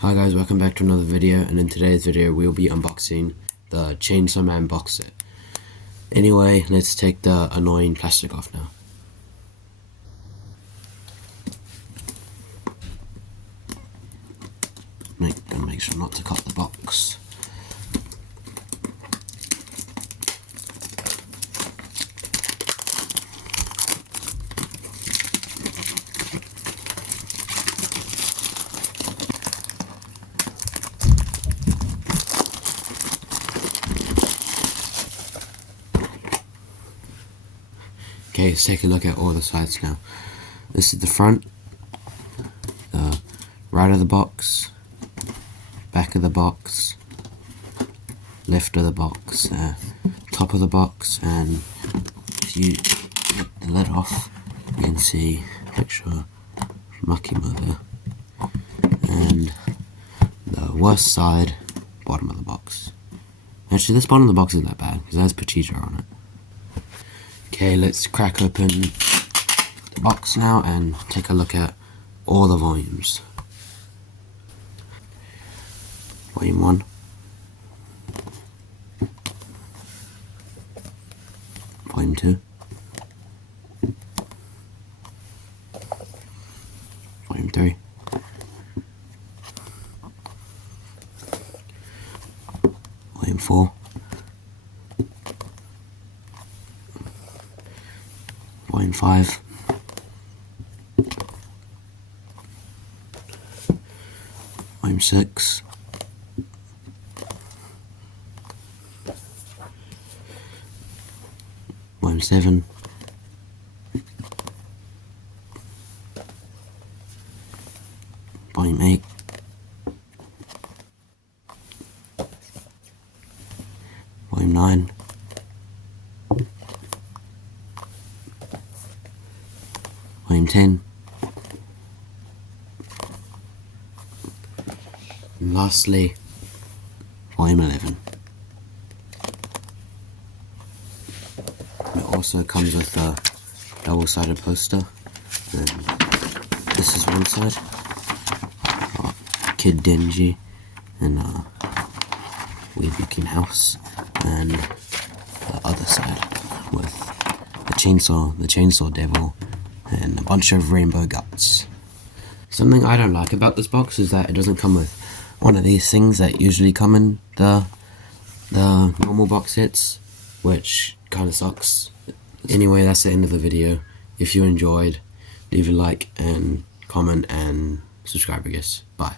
Hi guys, welcome back to another video, and in today's video we'll be unboxing the Chainsaw Man box set. Anyway, let's take the annoying plastic off now. Make sure not to cut the box. Okay, let's take a look at all the sides now. This is the front, the right of the box, back of the box, left of the box, top of the box, and if you get the lid off, you can see a picture of Mucky Mother, and the worst side, bottom of the box. Actually, this bottom of the box isn't that bad, because it has Petita on it. Okay, let's crack open the box now and take a look at all the volumes. Volume 1. Volume 2. Volume 3. Volume 4. Volume 5. Volume 6. Volume 7. Volume 8. Volume 9. Volume 10. And lastly, Volume 11. It also comes with a double-sided poster, and this is one side, Kid Denji and a weird looking house, and the other side with the chainsaw devil, and a bunch of rainbow guts. Something I don't like about this box is that it doesn't come with one of these things that usually come in the normal box sets, which kind of sucks. Anyway, that's the end of the video. If you enjoyed, leave a like and comment and subscribe, I guess. Bye.